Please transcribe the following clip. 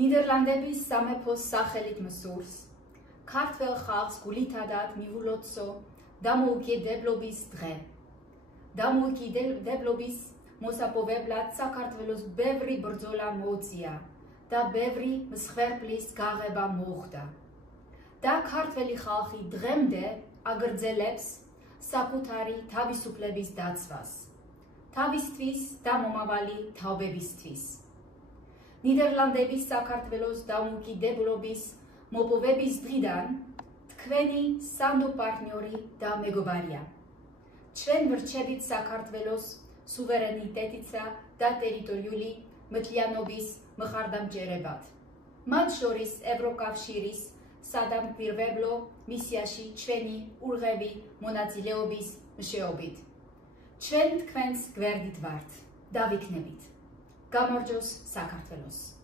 ნიდერლანდების სამეფოს სახელით მსურს, ქართველ ხალხს გულითადად მივულოცო დამოუკიდებლობის დღე. დამოუკიდებლობის მოსაპოვებლად საქართველოს ბევრი ბრძოლა მოუწია და ბევრი მსხვერპლის გაღება მოუხდა. და ქართველი ხალხი დღემდე აგრძელებს საკუთარი თავისუფლების დაცვას, თავისთვის და მომავალი თაობებისთვის. ნიდერლანდების საქართველოს დამოუკიდებლობის მოპოვების დღიდან თქვენი სანდო პარტნიორი და მეგობარია. ჩვენ ვრჩებით საქართველოს სუვერენიტეტისა და ტერიტორიული მთლიანობის მხარდამჭერებად, მათ შორის ევროკავშირის სადამკვირვებლო მისიაში ჩვენი ურღევი მონაწილეობის მეშვეობით. ჩვენ თქვენს გვერდით ვართ და ვიქნებით. გამარჯოს საქართველოს!